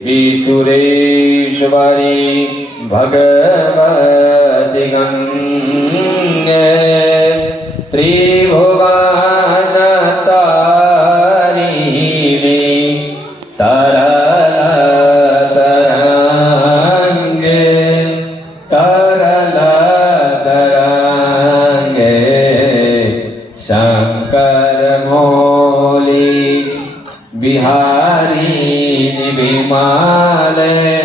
सुरेश्वरी भगवति गङ्गे त्रिभुवनतारिणी विमाले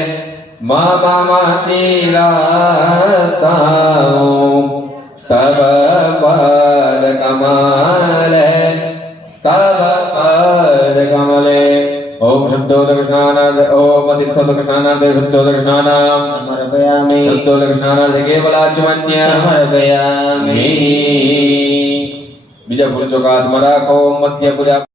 मम मतिलासाओ सब पद कमले सब पद कमले ओम शुद्धोदकृष्णानाद ओम अतिस्थोदकृष्णानाद शुद्धोदकृष्णानाम समर्पयामि शुद्धोदकृष्णानाद केवलाचमन्य समर्पयामि બીજા ભૂલ ચોકાત મરાખો મધ્ય પૂજા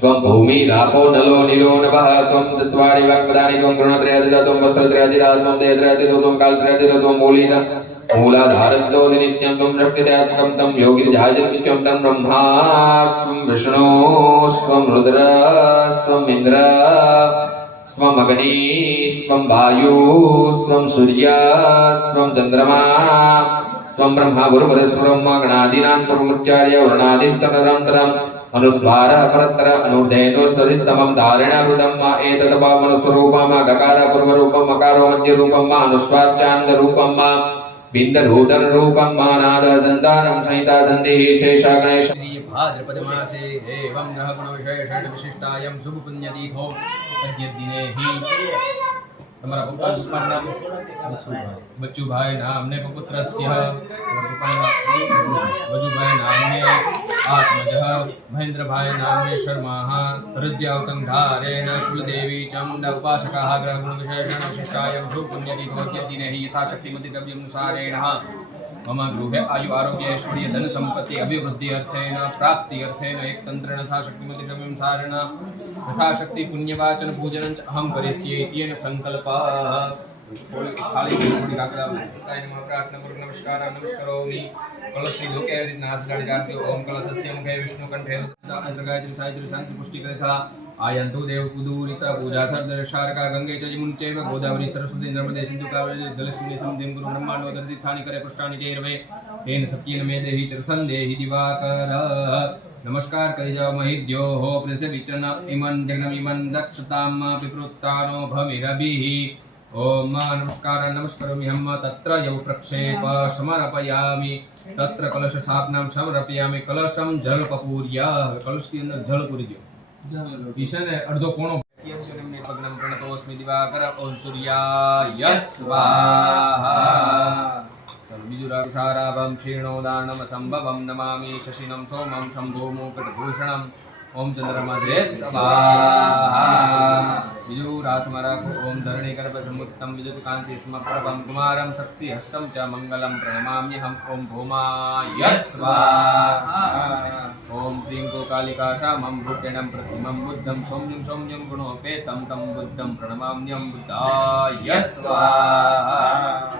त्वं भूमि रापो नलो नीलो नभः, त्वं चत्वारि वाक्पदानि त्वं गृणत्रयादिता त्वं वस्त्रत्रयादिता त्वं देहत्रयादिता त्वं कालत्रयादिता त्वं मूलिता मूलाधारस्योऽसि नित्यं त्वं शक्तिदयात्मकं तं योगिनिजायजन्मित्यं तं ब्रह्मा स्वं विष्णु स्वं रुद्र स्वम् इन्द्र स्वम् वायु स्वं सूर्य स्वं चन्द्रमा स्वं ब्रह्मा गुरुपरस्वरं गणादीनां पूर्वमुच्चार्य वर्णादिस्तनरन्तरम् अनुस्वारः परत्र अनुर्धेतो सरितमं धारेण रुदं मा एतदपामनुस्वरूपं गकार पूर्वरूपं मकारो मध्यरूपं मा अनुश्वाश्चान्दरूपं मा बिन्दरूदररूपं मा नादः सन्तानं संहिता सन्धिः शेषा गणेश भाद्रपद मासे एवं ग्रह गुण विशेषण विशिष्टायम शुभ पुण्यतीथो तद्यदिने ही તમારા પપ્પાનું નામ બચ્ચુભાઈ નામને પુત્રસ્ય વજુભાઈ નામને आत्मजः महेन्द्रभाय नाम्ने शर्माः हृद्यावकन्धारेण कुलदेवी चण्ड उपासकाः ग्रहगुणविशेषणविशिष्टायं शुपुण्यतिभवत्यतिनैः यथाशक्तिमतिद्रव्यनुसारेण मम गृह आयु आरोग्य ऐश्वर्य धन संपत्ति अभिवृद्धि अर्थेन प्राप्ति अर्थेन एक तंत्र यथा शक्तिमति तमसारेण तथा शक्ति पुण्यवाचन पूजन च अहम करिष्ये इतिन संकल्पः खाली नमस्कार नमस्कारोमि। कलश लोके नाथ जाते ओम कलशस्य मुखे सायत्री च गोदावरी सरस्वती नर्मदे सिन्धु कावेरी गुरु तीर्थानि करे पुष्टानि तेन सत्येन मे देहि तीर्थं देहि दिवाकर। नमस्कार करि जाओ महिद्यो हो पृथ्वी च न इमं जगनमिमं दक्षतां पिपृत्तानो भमिरभिः। ॐ नमस्कार, नमस्करोमि हम, तत्र यौ प्रक्षेप, समर्पयामि। तत्र कलश સ્થાપનામ સમર્પયામિ કલશમ જળ કપૂર્યા કલશની અંદર જળ પૂરી દો છે ને અડધો કોણો પગનમ પ્રણતોસ્મિ દિવાકર ઓમ સૂર્યાય સ્વાહા બીજુરાક્ષારાભમ ક્ષીણોદાનમ સંભવમ નમામિ શશિનમ સોમમ શંભોમો કટભૂષણમ ओम चंद्रमा विजूरात्मराको ओम धरणी गर्भसमुत्तम विजुकांति स्म प्रभम कुमारम शक्ति हस्तम च मंगलम प्रणमाम्यहम ओम भूमाय ओम प्रीं कालिका श्यामं भूकेणं प्रतिमं बुद्धं सौम्यं सौम्यं गुणोपेतं तं बुद्धं प्रणमाम्यं बुद्धाय स्वाहा।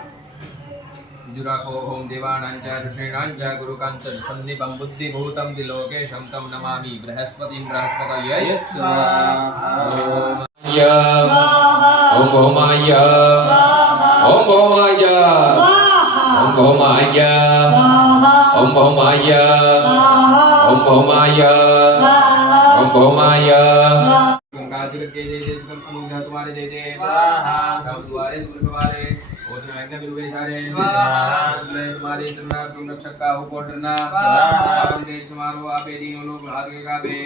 तपो ओं दिवाणां च ऋषीणां च गुरुकाञ्चन सन्निपं बुद्धिभूतं दिलोकेशं तं नमामि बृहस्पतिं बृहस्पतये ॐ गोमाय ॐ गोमाय ॐ गोमाय ॐ गोमाय ॐ गोमाय ॐ गोमाय गंगा जगत जय जय जय तुम्हारे जय जय द्वारे दुर्गवारे आज्ञा विरुवेशारे स्वाहा। ले तुम्हारे चंद्रा तुम रक्षक का हो कोटरना स्वाहा। हम देख समारोह आपे दीनों लोग हाथ के काबे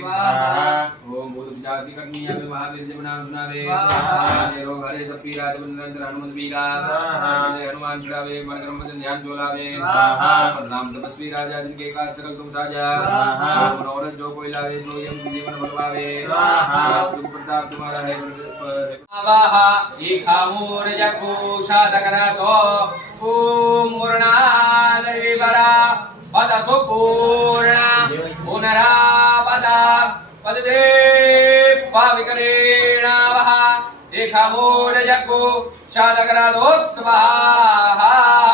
ओम भूत विजाति करनी आवे महावीर जब नाम सुनावे स्वाहा। रोग हरे सब पीरा जब निरंतर हनुमत वीरा स्वाहा। हनुमान छुड़ावे मन कर्म वचन ध्यान जोलावे स्वाहा। तपस्वी राजा जिनके काज सकल तुम साजा मनोरथ जो कोई लावे सो यम जीवन पावे प्रताप तुम्हारा है आवाहा इखामूर जगु साधकरातो ओम मुरणादरिवरा पद सुपूर्ण पुनरा पद पददे पाविकरेणावः साधकरातो स्वाहा।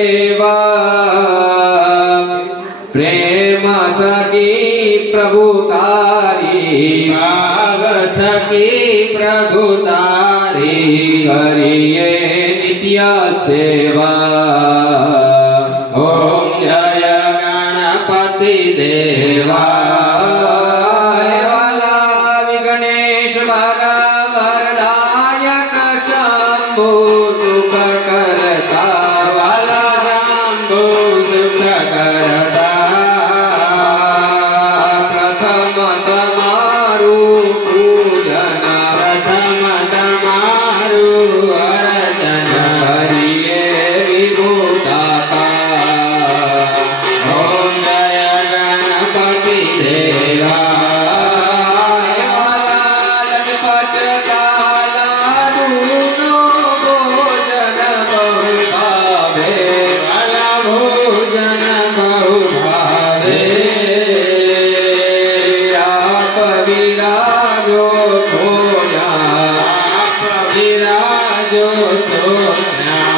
प्रभु तारी हरिये नित्य सेवा ओम जय गणपति देवा वाला विघ्नेश do do na